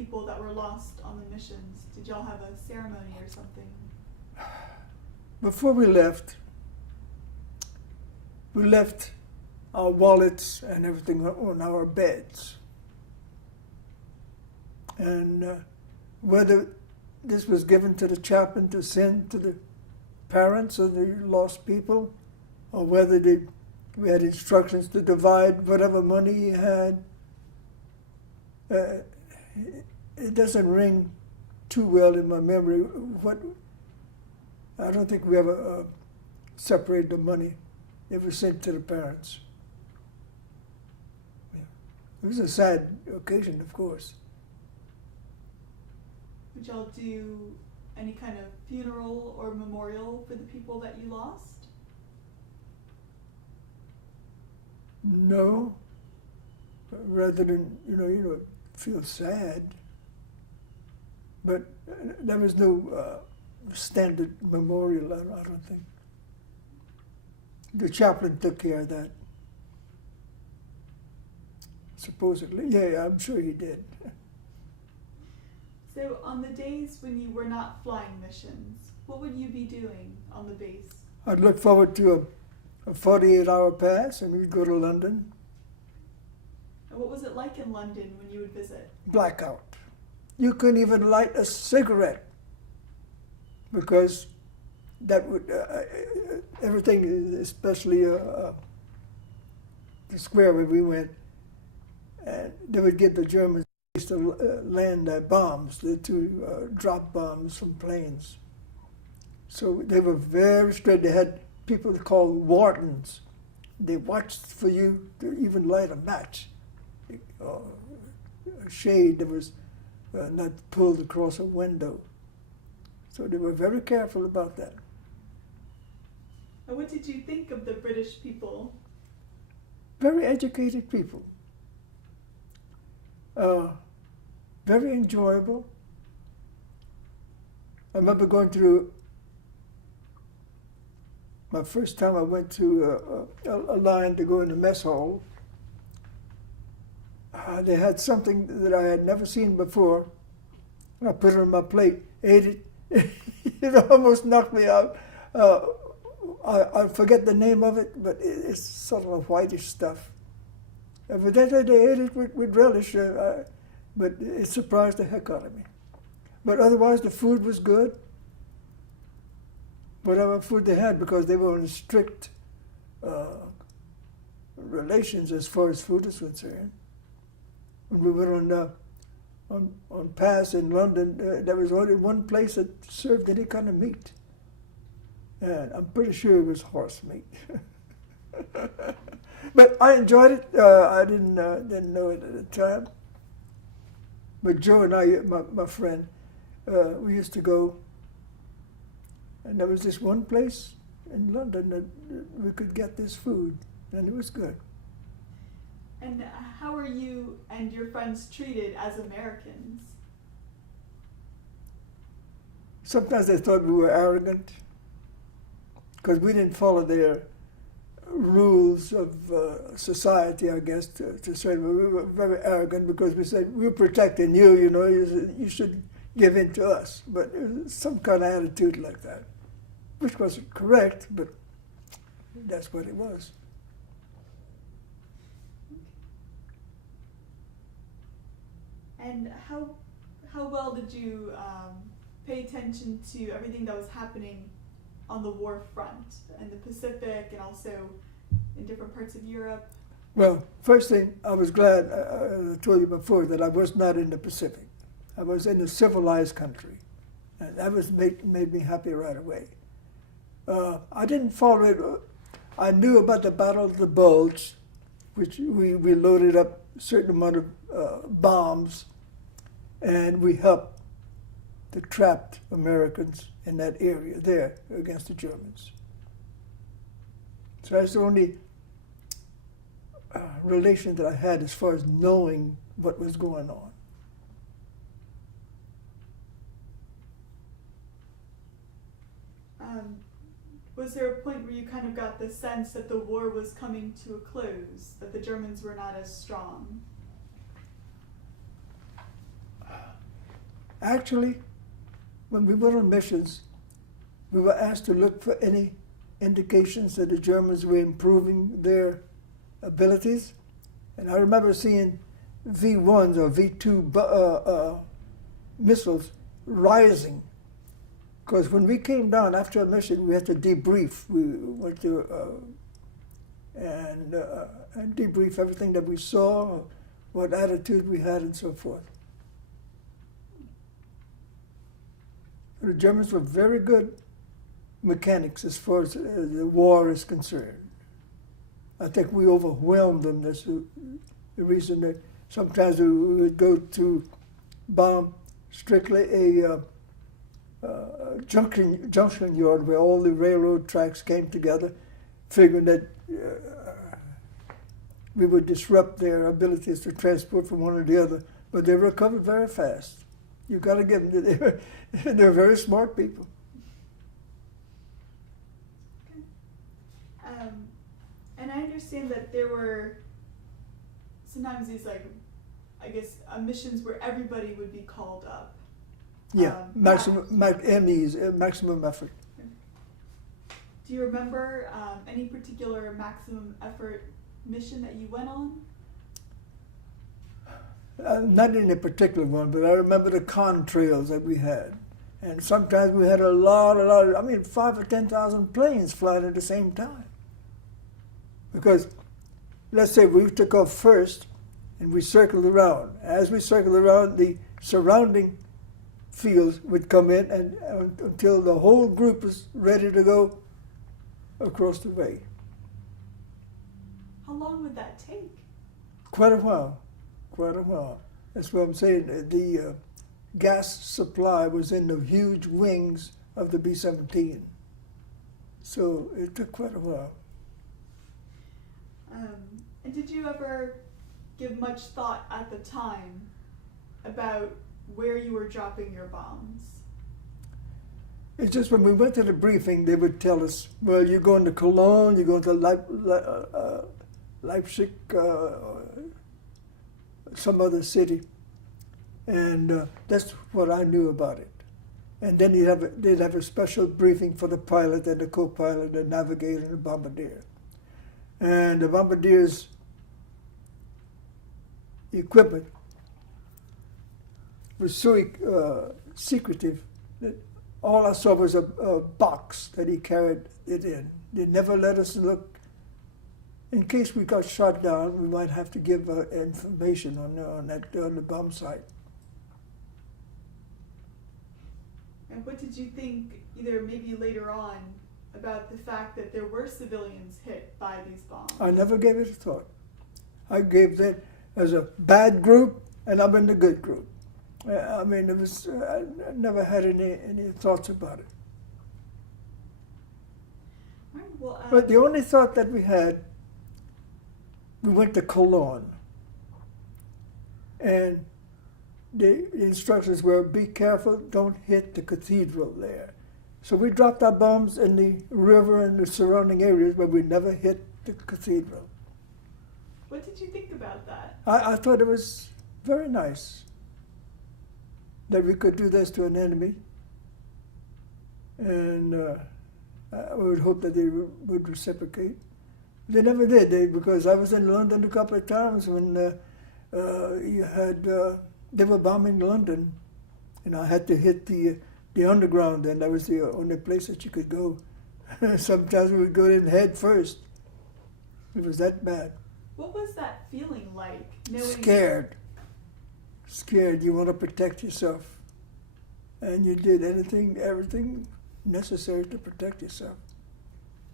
people that were lost on the missions? Did y'all have a ceremony or something? Before we left our wallets and everything on our beds. And whether this was given to the chaplain to send to the parents of the lost people, or whether we had instructions to divide whatever money he had, it doesn't ring too well in my memory. I don't think we ever separated the money. It was sent to the parents. Yeah. It was a sad occasion, of course. Would y'all do any kind of funeral or memorial for the people that you lost? No. Rather than, feel sad. But there was no standard memorial, I don't think. The chaplain took care of that. Supposedly. Yeah, I'm sure he did. So on the days when you were not flying missions, what would you be doing on the base? I'd look forward to a 48-hour pass, and we'd go to London. And what was it like in London when you would visit? Blackout. You couldn't even light a cigarette because that would everything, especially the square where we went, and they would get the Germans to land bombs, to drop bombs from planes. So they were very strict. They had people called wardens. They watched for you to even light a match. A shade that was not pulled across a window. So they were very careful about that. And what did you think of the British people? Very educated people. Very enjoyable. I remember going through, my first time I went to a line to go in the mess hall. They had something that I had never seen before. I put it on my plate, ate it. It almost knocked me out. I forget the name of it, but it's sort of a whitish stuff. But they ate it with relish, but it surprised the heck out of me. But otherwise, the food was good. Whatever food they had, because they were in strict relations as far as food is concerned. When we went on pass in London, there was only one place that served any kind of meat. And I'm pretty sure it was horse meat. But I enjoyed it. I didn't know it at the time. But Joe and I, my friend, we used to go, and there was this one place in London that we could get this food, and it was good. And how were you and your friends treated as Americans? Sometimes they thought we were arrogant because we didn't follow their rules of society, I guess, to say we were very arrogant because we said, we're protecting you, you should give in to us. But it was some kind of attitude like that, which wasn't correct, but that's what it was. And how well did you pay attention to everything that was happening on the war front in the Pacific and also in different parts of Europe? Well, first thing, I was glad, I told you before, that I was not in the Pacific. I was in a civilized country. And that made me happy right away. I didn't follow it. I knew about the Battle of the Bulge, which we loaded up a certain amount of bombs, and we helped the trapped Americans in that area there against the Germans. So that's the only relation that I had as far as knowing what was going on. Was there a point where you kind of got the sense that the war was coming to a close, that the Germans were not as strong? Actually, when we went on missions, we were asked to look for any indications that the Germans were improving their abilities. And I remember seeing V-1s or V-2 missiles rising. Because when we came down after a mission, we had to debrief. We went to and debrief everything that we saw, what attitude we had, and so forth. The Germans were very good mechanics as far as the war is concerned. I think we overwhelmed them. That's the reason that sometimes we would go to bomb strictly a junction yard where all the railroad tracks came together, figuring that we would disrupt their abilities to transport from one to the other. But they recovered very fast. You got to give them. They're very smart people. Okay. And I understand that there were sometimes these, like, I guess, missions where everybody would be called up. Yeah, maximum effort. Do you remember any particular maximum effort mission that you went on? Not in a particular one, but I remember the contrails that we had. And sometimes we had a lot, 5,000 or 10,000 planes flying at the same time. Because, let's say we took off first and we circled around. As we circled around, the surrounding fields would come in and until the whole group was ready to go across the way. How long would that take? Quite a while. That's what I'm saying. The gas supply was in the huge wings of the B-17. So it took quite a while. And did you ever give much thought at the time about where you were dropping your bombs? It's just when we went to the briefing, they would tell us, well, you're going to Cologne, you're going to Leipzig, some other city. And that's what I knew about it. And then they'd have a special briefing for the pilot and the co-pilot, the navigator, and the bombardier. And the bombardier's equipment was so secretive that all I saw was a box that he carried it in. They never let us look. In case we got shot down, we might have to give information on the bomb site. And what did you think, either maybe later on, about the fact that there were civilians hit by these bombs? I never gave it a thought. I gave that as a bad group, and I'm in the good group. I never had any thoughts about it. Right, well, But the only thought that we had, we went to Cologne, and the instructions were, be careful, don't hit the cathedral there. So we dropped our bombs in the river and the surrounding areas, but we never hit the cathedral. What did you think about that? I thought it was very nice that we could do this to an enemy, and I would hope that they would reciprocate. They never did, because I was in London a couple of times when they were bombing London, and I had to hit the underground, and that was the only place that you could go. Sometimes we would go in head first. It was that bad. What was that feeling like? Scared. You want to protect yourself. And you did everything necessary to protect yourself.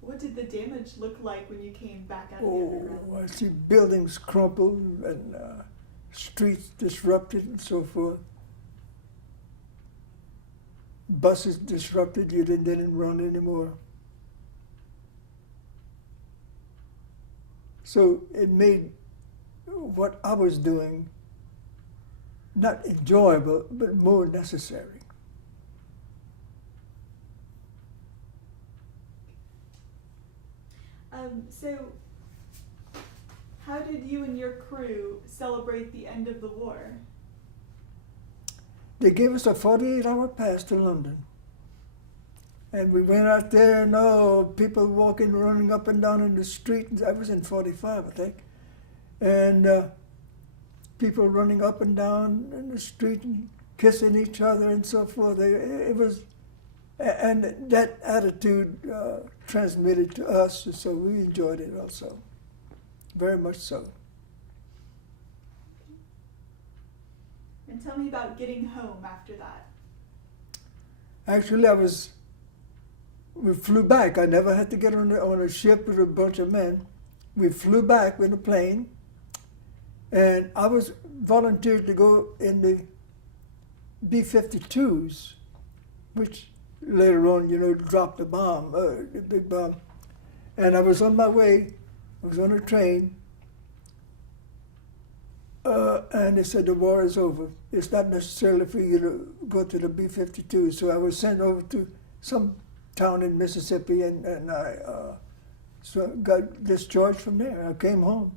What did the damage look like when you came back out of the underground? I see buildings crumpled and streets disrupted and so forth. Buses disrupted, you didn't run anymore. So it made what I was doing not enjoyable, but more necessary. So, how did you and your crew celebrate the end of the war? they gave us a 48-hour pass to London. And we went out there, and people walking, running up and down in the street. I was in 45, I think. And people running up and down in the street and kissing each other and so forth. It was, and that attitude transmitted to us, so we enjoyed it also, very much so. And tell me about getting home after that. Actually, we flew back. I never had to get on a ship with a bunch of men. We flew back with a plane, and I was volunteered to go in the B-52s, which later on, dropped the bomb, the big bomb. And I was on my way. I was on a train, and they said the war is over. It's not necessarily for you to go to the B-52. So I was sent over to some town in Mississippi, and I got discharged from there. I came home.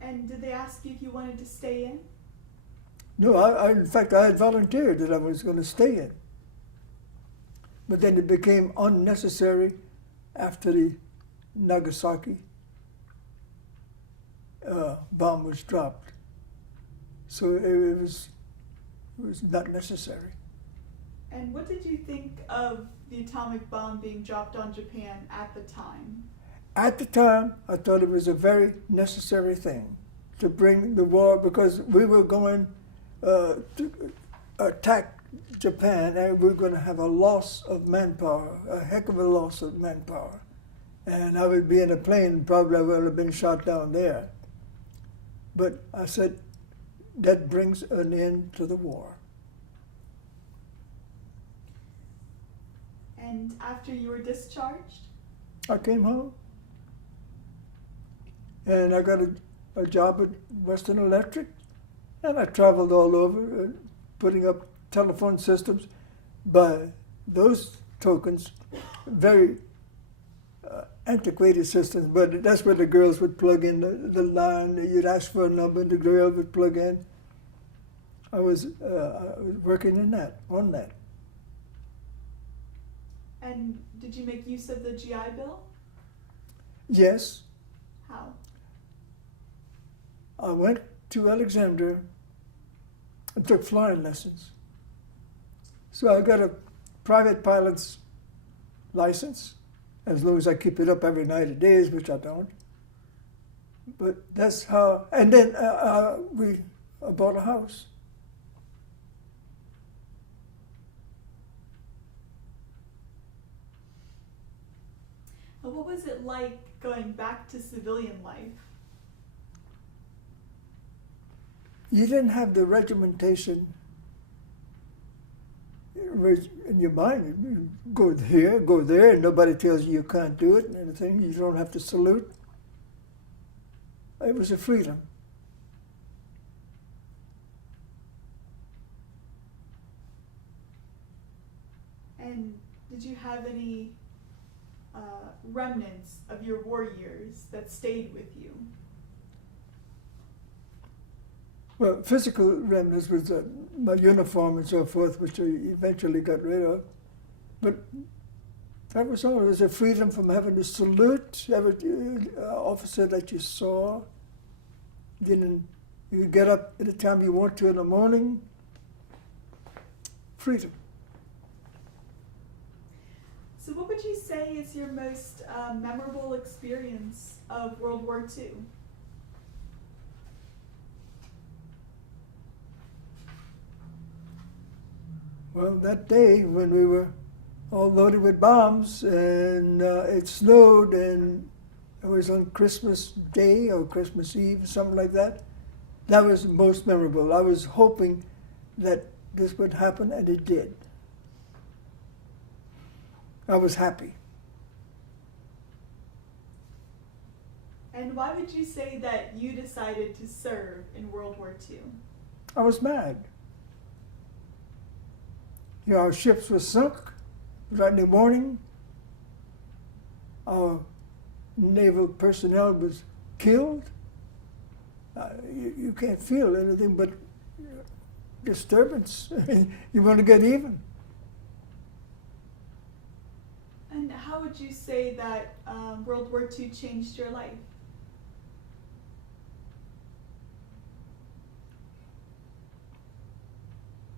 And did they ask you if you wanted to stay in? No, in fact, I had volunteered that I was going to stay in. But then it became unnecessary after the Nagasaki bomb was dropped. So it was not necessary. And what did you think of the atomic bomb being dropped on Japan at the time? At the time, I thought it was a very necessary thing to bring the war, because we were going to attack Japan, and we were going to have a loss of manpower, a heck of a loss of manpower. And I would be in a plane, probably I would have been shot down there. But I said, that brings an end to the war. And after you were discharged? I came home. And I got a job at Western Electric, and I traveled all over putting up telephone systems. By those tokens, very antiquated systems, but that's where the girls would plug in the line. You'd ask for a number, and the girl would plug in. I was working on that. And did you make use of the GI Bill? Yes. How? I went to Alexandria and took flying lessons. So I got a private pilot's license, as long as I keep it up every 90 days, which I don't. But that's how, and then we bought a house. And what was it like going back to civilian life? You didn't have the regimentation in your mind. You go here, go there, and nobody tells you can't do it and anything. You don't have to salute. It was a freedom. And did you have any remnants of your war years that stayed with you? Well, physical remnants was my uniform and so forth, which I eventually got rid of. But that was all. It was a freedom from having to salute every officer that you saw. You could get up at the time you want to in the morning. Freedom. So what would you say is your most memorable experience of World War II? Well, that day when we were all loaded with bombs and it snowed, and it was on Christmas Day or Christmas Eve, something like that, that was most memorable. I was hoping that this would happen, and it did. I was happy. And why would you say that you decided to serve in World War II? I was mad. You know, our ships were sunk right in the morning. Our naval personnel was killed. You can't feel anything but disturbance. You want to get even. And how would you say that World War II changed your life?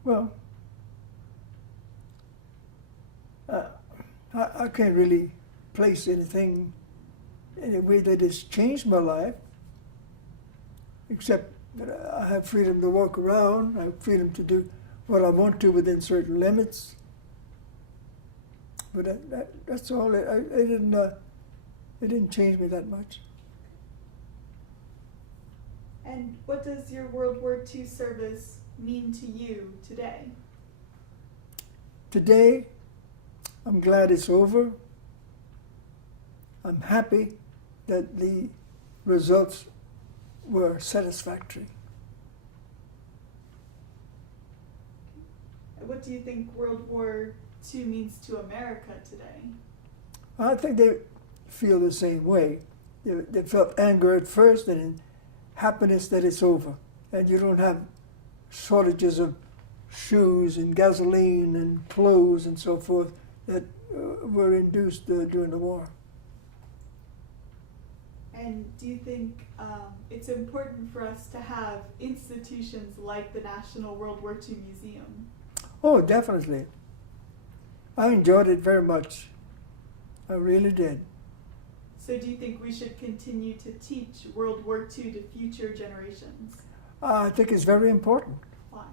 Well, I can't really place anything in a way that has changed my life, except that I have freedom to walk around, I have freedom to do what I want to within certain limits. But that's all. It didn't change me that much. And what does your World War II service mean to you today? Today, I'm glad it's over. I'm happy that the results were satisfactory. What do you think World War II means to America today? I think they feel the same way. They felt anger at first and then happiness that it's over. And you don't have shortages of shoes and gasoline and clothes and so forth that were induced during the war. And do you think it's important for us to have institutions like the National World War II Museum? Oh, definitely. I enjoyed it very much. I really did. So do you think we should continue to teach World War II to future generations? I think it's very important. Why?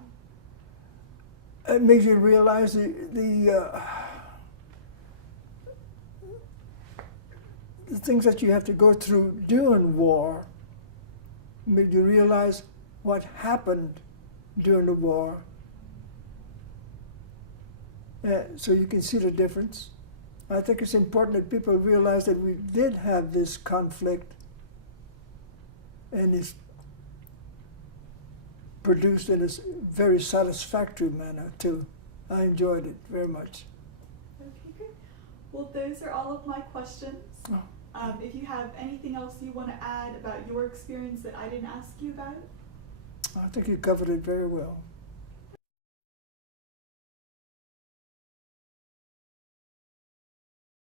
It makes you realize the things that you have to go through during war. Made you realize what happened during the war. So you can see the difference. I think it's important that people realize that we did have this conflict and it's produced in a very satisfactory manner too. I enjoyed it very much. Okay, great. Well, those are all of my questions. Oh. If you have anything else you want to add about your experience that I didn't ask you about? I think you covered it very well.